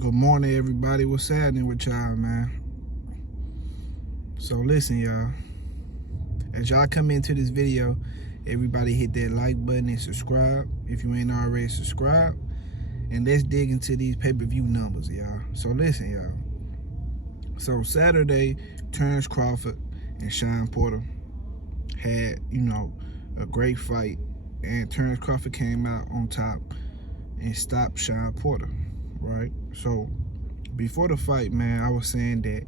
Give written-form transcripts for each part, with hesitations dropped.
Good morning, everybody. What's happening with y'all, man? So listen, y'all. As y'all come into this video, everybody hit that like button and subscribe if you ain't already subscribed. And let's dig into these pay-per-view numbers, y'all. So listen, y'all. So Saturday, Terence Crawford and Shawn Porter had, a great fight. And Terence Crawford came out on top and stopped Shawn Porter, right? So before the fight, man, I was saying that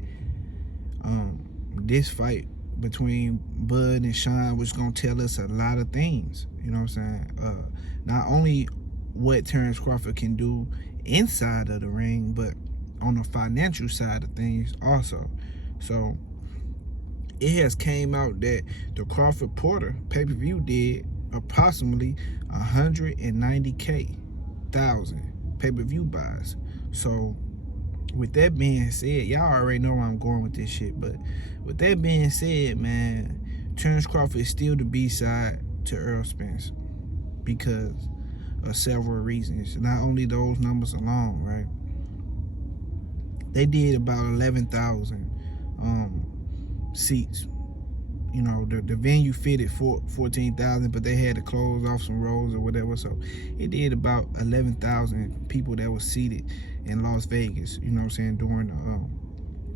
this fight between Bud and Shawn was gonna tell us a lot of things. You know what I'm saying? Not only what Terence Crawford can do inside of the ring, but on the financial side of things also. So it has came out that the Crawford Porter pay-per-view did approximately 190K pay-per-view buys. So with that being said, y'all already know where I'm going with this shit, but with that being said, man, Terence Crawford is still the B-side to Errol Spence because of several reasons. Not only those numbers alone, right? They did about 11,000 seats. You know, the venue fitted for 14,000, but they had to close off some rows or whatever. So it did about 11,000 people that were seated in Las Vegas, you know what I'm saying, during the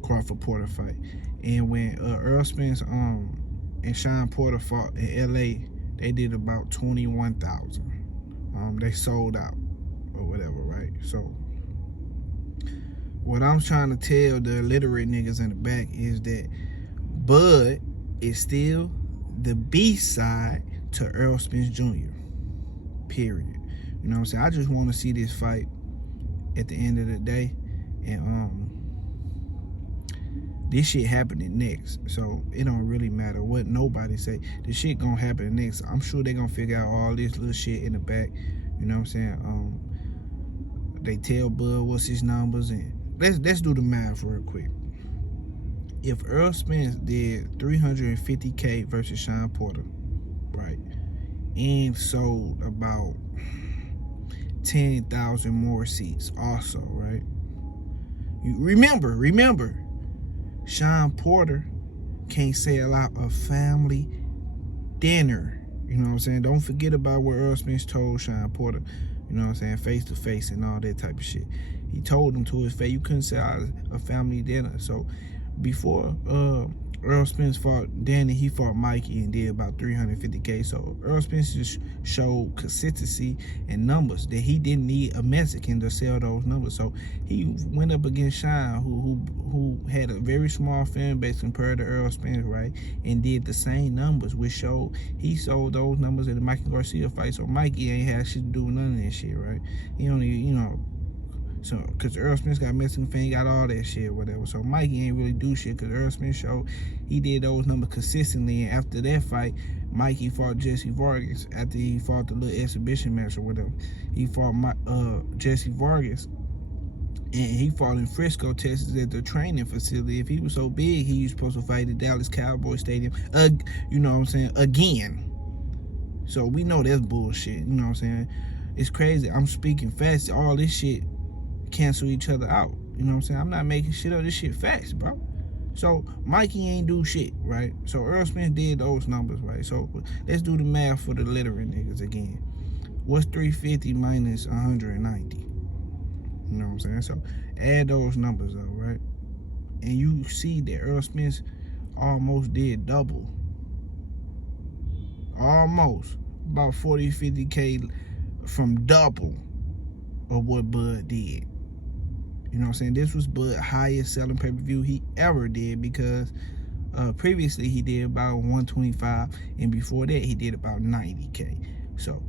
Crawford Porter fight. And when Errol Spence and Shawn Porter fought in LA, they did about 21,000. They sold out or whatever, right? So what I'm trying to tell the illiterate niggas in the back is that Bud is still the B-side to Errol Spence Jr. Period. You know what I'm saying? I just want to see this fight at the end of the day, and this shit happening next. So it don't really matter what nobody say. The shit gonna happen next. I'm sure they gonna figure out all this little shit in the back. You know what I'm saying? They tell Bud what's his numbers, and let's do the math real quick. If Errol Spence did 350K versus Shawn Porter, right, and sold about 10,000 more seats also, right? You remember, Shawn Porter can't sell out a family dinner. You know what I'm saying? Don't forget about what Errol Spence told Shawn Porter, you know what I'm saying, face to face and all that type of shit. He told him to his face, you couldn't sell out a family dinner. So before Errol Spence fought Danny, he fought Mikey and did about 350K. So Errol Spence just showed consistency and numbers that he didn't need a Mexican to sell those numbers. So he went up against Shawn, who had a very small fan base compared to Errol Spence, right? And did the same numbers, which showed he sold those numbers in the Mikey Garcia fight. So Mikey ain't had shit to do with none of that shit, right? He only, so, because Errol Spence got Mexican fan, got all that shit, whatever. So Mikey ain't really do shit because Errol Spence showed he did those numbers consistently. And after that fight, Mikey fought Jesse Vargas after he fought the little exhibition match or whatever. He fought Jesse Vargas, and he fought in Frisco, Texas at the training facility. If he was so big, he was supposed to fight at Dallas Cowboy Stadium, you know what I'm saying, again. So we know that's bullshit, you know what I'm saying. It's crazy. I'm speaking fast. All this shit cancel each other out. You know what I'm saying? I'm not making shit up. This shit facts, bro. So Mikey ain't do shit, right? So Errol Spence did those numbers, right? So let's do the math for the literate niggas again. What's 350 minus 190? You know what I'm saying? So add those numbers up, right? And you see that Errol Spence almost did double. Almost. About 40, 50K from double of what Bud did. You know what I'm saying? This was Bud's highest selling pay-per-view he ever did, because previously he did about 125, and before that he did about 90K. So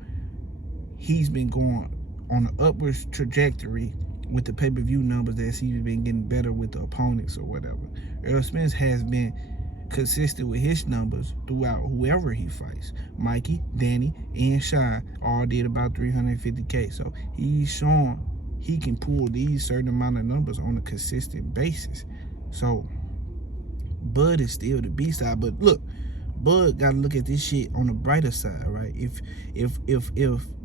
he's been going on an upward trajectory with the pay-per-view numbers as he's been getting better with the opponents or whatever. Errol Spence has been consistent with his numbers throughout whoever he fights. Mikey, Danny, and Shawn all did about 350K. So he's showing he can pull these certain amount of numbers on a consistent basis. So Bud is still the B-side, but look, Bud got to look at this shit on the brighter side, right? If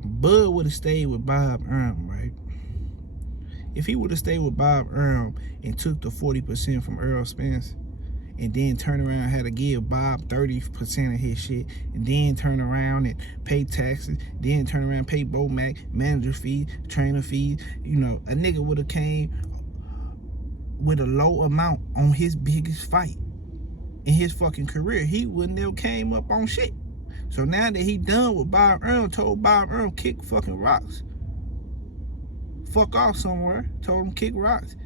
Bud would have stayed with Bob Arum, right? If he would have stayed with Bob Earl and took the 40% from Errol Spence, and then turn around and had to give Bob 30% of his shit, and then turn around and pay taxes, then turn around and pay Bo Mac manager fees, trainer fees, you know, a nigga would have came with a low amount on his biggest fight in his fucking career. He wouldn't have came up on shit. So now that he done with Bob Earl, told Bob Earl kick fucking rocks. Fuck off somewhere. Told him kick rocks.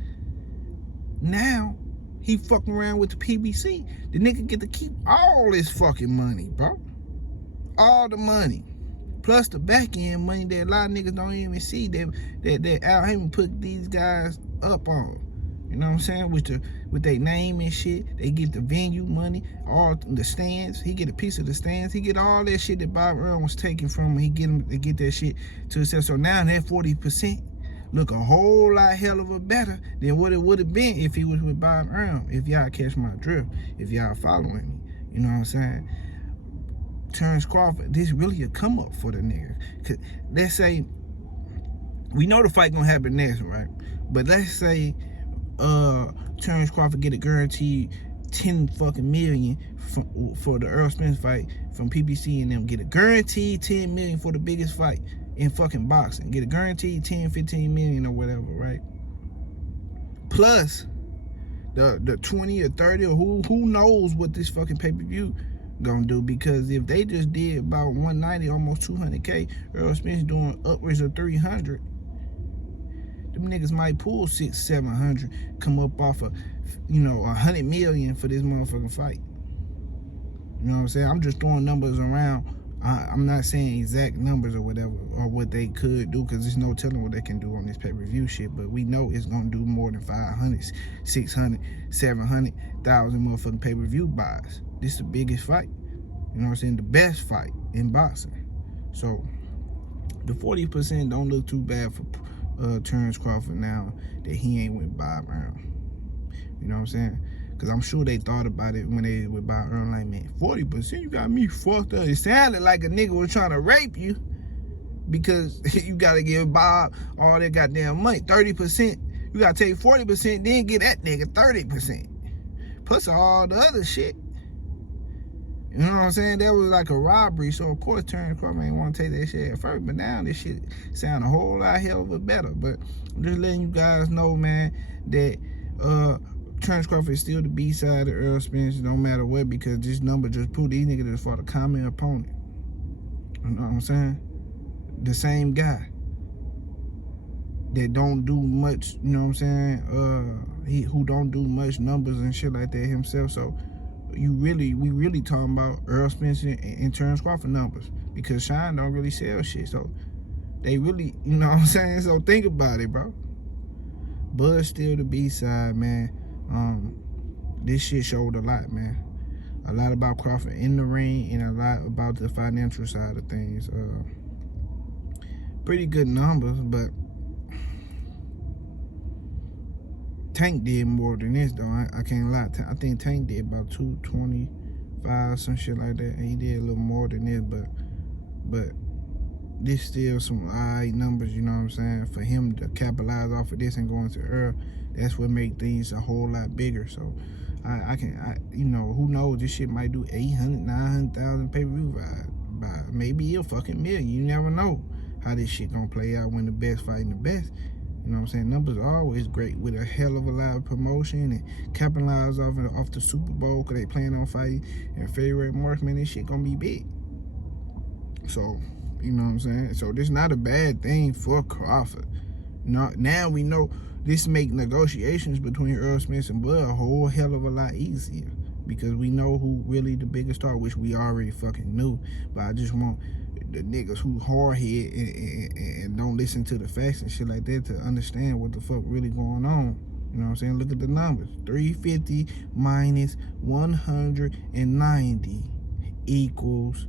Now he fucking around with the PBC. The nigga get to keep all his fucking money, bro. All the money. Plus the back end money that a lot of niggas don't even see that Al Heyman put these guys up on. You know what I'm saying? With their name and shit. They get the venue money, all the stands. He get a piece of the stands. He get all that shit that Bob Earl was taking from him. He get him to get that shit to himself. So now that 40% look a whole lot hell of a better than what it would have been if he was with Bob Earl. If y'all catch my drift, if y'all following me, you know what I'm saying? Terence Crawford, this really a come up for the nigga. Cause let's say we know the fight gonna happen next, right? But let's say Terence Crawford get a guaranteed 10 fucking million for the Errol Spence fight from PBC, and them get a guaranteed 10 million for the biggest fight in fucking boxing. Get a guaranteed 10, 15 million or whatever, right? Plus the 20 or 30 or who knows what this fucking pay-per-view gonna do, because if they just did about 190, almost 200K, Errol Spence doing upwards of 300, them niggas might pull 600-700, come up off of, you know, 100 million for this motherfucking fight. You know what I'm saying? I'm just throwing numbers around. I'm not saying exact numbers or whatever, or what they could do, because there's no telling what they can do on this pay-per-view shit, but we know it's gonna do more than 500, 600, 700,000 motherfucking pay-per-view buys. This is the biggest fight. You know what I'm saying? The best fight in boxing. So the 40% don't look too bad for Terence Crawford now that he ain't with Bob Earl. You know what I'm saying? Because I'm sure they thought about it when they with Bob Earl. Like, man, 40%, you got me fucked up. It sounded like a nigga was trying to rape you, because you got to give Bob all that goddamn money. 30%, you got to take 40%, then get that nigga 30%. Plus all the other shit. You know what I'm saying? That was like a robbery. So, of course, Terence Crawford ain't want to take that shit at first. But now this shit sound a whole lot hell of a better. But I'm just letting you guys know, man, that Terence Crawford is still the B-side of Errol Spence, no matter what, because this number just proved these niggas just fought a common opponent. You know what I'm saying? The same guy that don't do much, you know what I'm saying? Who don't do much numbers and shit like that himself. So we really talking about Errol Spence and Terence Crawford numbers, because Shawn don't really sell shit. So they really, you know what I'm saying? So think about it, bro. Budstill the B-side, man. This shit showed a lot, man. A lot about Crawford in the ring, and a lot about the financial side of things. Pretty good numbers, but Tank did more than this, though. I can't lie. I think Tank did about 225, some shit like that. And he did a little more than this, but this still some alright numbers, you know what I'm saying? For him to capitalize off of this and going to Earl, that's what make things a whole lot bigger. So you know, who knows? This shit might do 800, 900,000 pay-per-view by maybe a fucking million. You never know how this shit gonna play out when the best fighting the best. You know what I'm saying? Numbers are always great with a hell of a lot of promotion, and capitalize off the Super Bowl, because they plan on fighting in February, March. Man, this shit gonna be big. So, you know what I'm saying? So this not a bad thing for Crawford. Now we know this make negotiations between Errol Spence and Bud a whole hell of a lot easier, because we know who really the biggest star, which we already fucking knew. But I just want the niggas who hard-head and don't listen to the facts and shit like that to understand what the fuck really going on. You know what I'm saying? Look at the numbers. 350 minus 190 equals,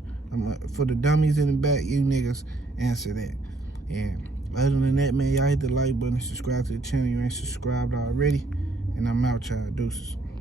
for the dummies in the back, you niggas answer that. And other than that, man, y'all hit the like button, subscribe to the channel. You ain't subscribed already. And I'm out, y'all. Deuces.